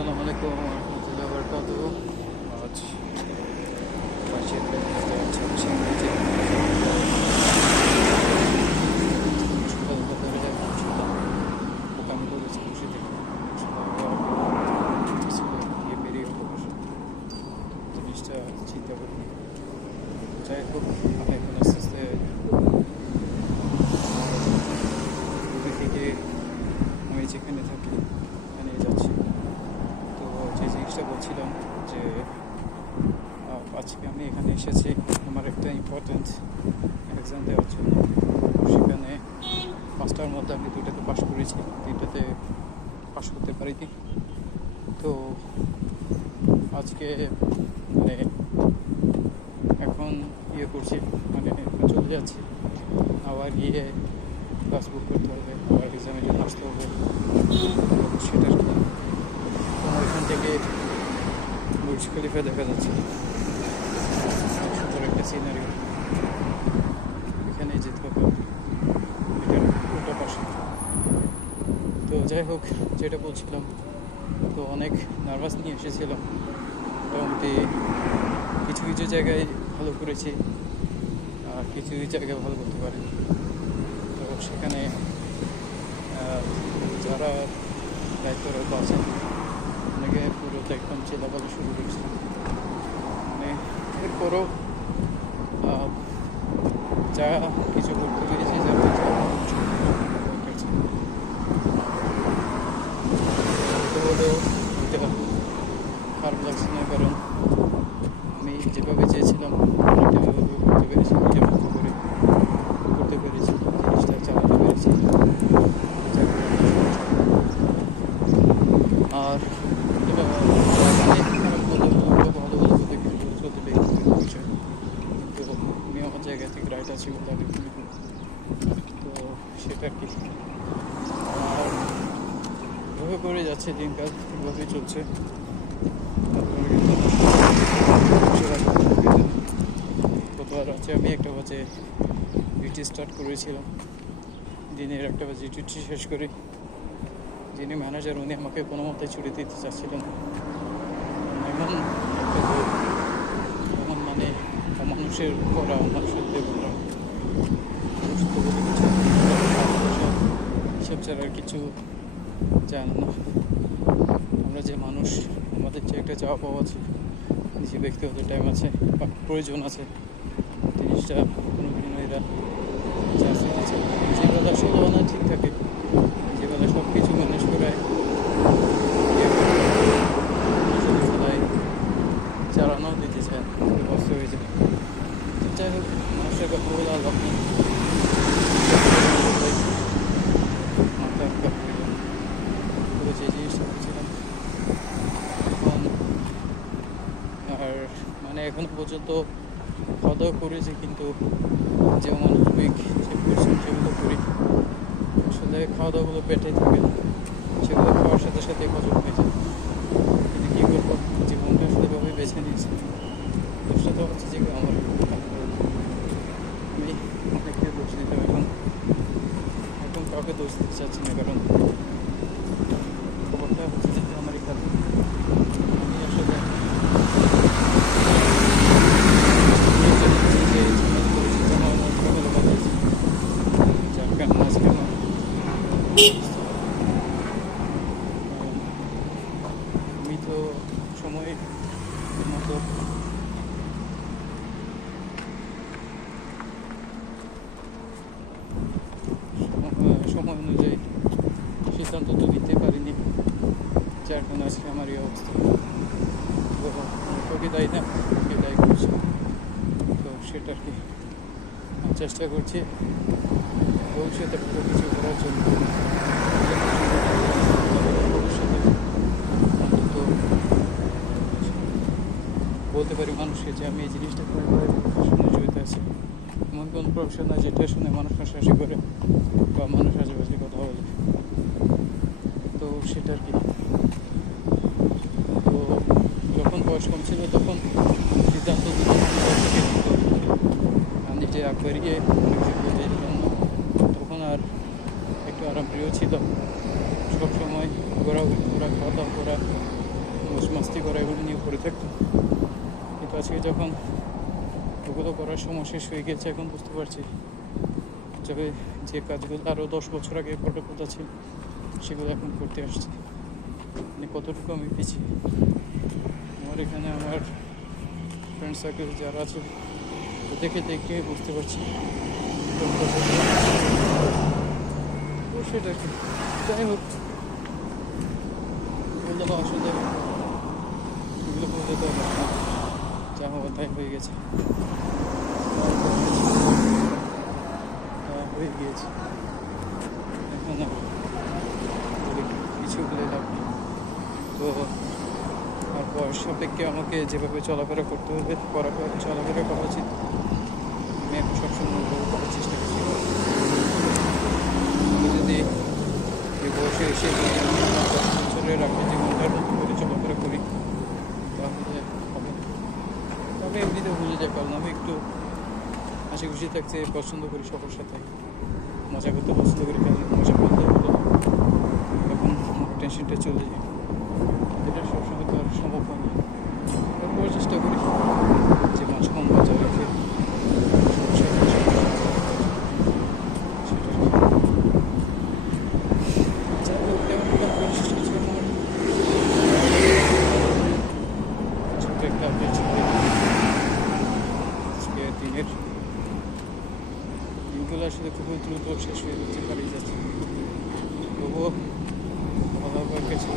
আসসালামু আলাইকুম রহমতুল্লাহ বরকাত। আজ 5 এপ্রিল 2026 সকালবেলা ধরে বোকামি করেছি বসে থেকে গিয়ে বেরিয়ে হতো বসে জিনিসটা চিন্তা করি। যাই হোক, আমি এখন আস্তে আস্তে রুবি থেকে আমি যেখানে থাকি ওখানে যাচ্ছি। তো যে জিনিসটা বলছিলাম যে আজকে আমি এখানে এসেছি আমার একটা ইম্পর্ট্যান্ট এক্সাম দেওয়ার জন্য। সেখানে 5টার মধ্যে আমি 2টাতে পাশ করেছি, 3টাতে পাশ করতে পারিনি। তো আজকে মানে এখন করছি, মানে এখন চলে যাচ্ছি, আবার গিয়ে ক্লাস বুক করতে হবে, আবার এক্সামের জন্য আসতে হবে। সেটার কি ওইখান থেকে বুর্জ খলিফা দেখা যাচ্ছে, সুন্দর একটা সিনারি। এখানে যেতে হবে, এটার উল্টা পাশে। তো যাই হোক, যেটা বলছিলাম, তো অনেক নার্ভাস নিয়ে এসেছিলাম। মোটামুটি কিছু কিছু জায়গায় ভালো করেছি আর কিছু কিছু জায়গায় ভালো করতে পারি। তো সেখানে যারা দায়িত্বরত আছেন অনেকে পুরোটা একদম চেলাপালা শুরু করেছিলাম। মানে এরপরও যা কিছু করতে পেরেছি, যা কিছু হলেও এটা খারাপ লাগছে না, কারণ আমি যেভাবে চেয়েছিলাম অনেকটা করতে পেরেছি, নিজের মতো করে করতে পেরেছি, জিনিসটা চালাতে পেরেছি। আর এটা খারাপ বলে ভালো বলে বলতে কিছু চলতে পেরে বিষয়, কিন্তু আমি আমার জায়গা থেকে রাইট আছি বলে আমি মনে করি। তো সেটা কি, আর এভাবে করে যাচ্ছে দিনকাল, এভাবেই চলছে। গতবার আছে আমি 1টা বাজে ডিউটি স্টার্ট করেছিলাম, দিনের 1টা বাজে ডিউটি শেষ করি। যিনি ম্যানেজার উনি আমাকে কোনো মতে ছুটি দিতে চাচ্ছিলেন। এমন মানে মানুষের করা, মানুষের করা বলে কিছু হিসাব ছাড়া আর কিছু জানে না। আমরা যে মানুষ, আমাদের যে একটা চাওয়া পাওয়া আছে, যে ব্যক্তিগত টাইম আছে বা প্রয়োজন আছে, জিনিসটা কোনোদিনও এরা চান্স দিতে চায়। যে বেলা সব না ঠিক থাকে, যে বেলা সব কিছু ম্যানেজ করায়, বেলায় চালানোও দিতে চায়, কষ্ট হয়ে যায়। যাই হোক, মানুষের কথা বলে আর লাভ নেই, মাথা পুরো যে জিনিসটা বলছিলাম। এখন আর মানে এখনো পর্যন্ত খাওয়া দাওয়া করেছি, কিন্তু যে মানবিক যে পরিশ্রম যেগুলো করি, আসলে খাওয়া দাওয়াগুলো পেটেই থাকে না, সেগুলো খাওয়ার সাথে সাথে হজম হয়ে যায়। কিন্তু কী করবো, জীবনটা আসলে এভাবেই বেছে নিয়েছি। দোষটা তো হচ্ছে যে আমার, আমি অনেককে দোষ দিতাম, এখন কাউকে দোষ দিতে চাচ্ছি না, কারণ খবরটা হচ্ছে যে আমারই খারাপ। আমি আসলে যার কারণে আজকে আমার আমি তো সময় মতো সময় অনুযায়ী সিদ্ধান্ত তো নিতে পারিনি, যার কারণে আজকে আমার এই অবস্থা। তো কাউকে দায়ী না, কাউকে দায়ী করছি। তো সেটা আর কি, চেষ্টা করছি ভবিষ্যতে ভালো কিছু করার জন্য। ভবিষ্যতে অন্তত বলতে পারি মানুষকে যে আমি এই জিনিসটা করে প্রফেশনে জড়িত আছি। এমন কোনো প্রফেশন না যেটা শুনে মানুষ হাসাহাসি করে বা মানুষ আশেপাশে কথা বলে। তো সেটা আর কি। তো যখন বয়স কম ছিল তখন সিদ্ধান্ত নিতে নিজে আগ বাড়িয়ে অনেক জন্য, তখন আর একটু আরাম প্রিয় ছিল। সবসময় ঘোরা খাওয়া দাওয়া করা, মৌজ মাস্তি করা এগুলো নিয়ে পড়ে থাকতাম। কিন্তু আজকে যখন ওগুলো করার সময় শেষ হয়ে গেছে, এখন বুঝতে পারছি তবে যে কাজগুলো আরও 10 বছর আগে করার কথা ছিল সেগুলো এখন করতে আসছি। মানে কতটুকু আমি পিছিয়ে। আমার এখানে আমার ফ্রেন্ড সার্কেল যারা আছে তো দেখে দেখে বুঝতে পারছি তো সেটা কি। যাই হোক, বললাম আসলে এগুলো বলতে তো হবে না, যা হওয়ার তাই হয়ে গেছে, হয়ে গিয়েছে। এখন আর কিছু বলে লাভ নেই। তো আর বয়স সাপেক্ষে আমাকে যেভাবে চলাফেরা করতে হবে চলাফেরা করা উচিত, আমি এখন সবসময় করার চেষ্টা করছি। আমি যদি এই বয়সে এসে 10 বছরের আগের জীবনটার মতো করে চলাফেরা করি তাহলে হবে না। আমি এমনিতে বুঝে যাই, কারণ আমি একটু হাসি খুশি থাকতে পছন্দ করি, সবার সাথে মজা করতে পছন্দ করি, কারণ মজা করতে হলে তখন টেনশনটা চলে যায়। এটা সবসময় তো আর সম্ভব হয় না। তারপর চেষ্টা করি যে মাছ কম বাজার রেখে ছোট একটা আপডেট ছিল আজকে দিনগুলো আসলে খুবই দ্রুত শেষ হয়ে যাচ্ছে, হারিয়ে যাচ্ছে। তবুও ভালো কাছে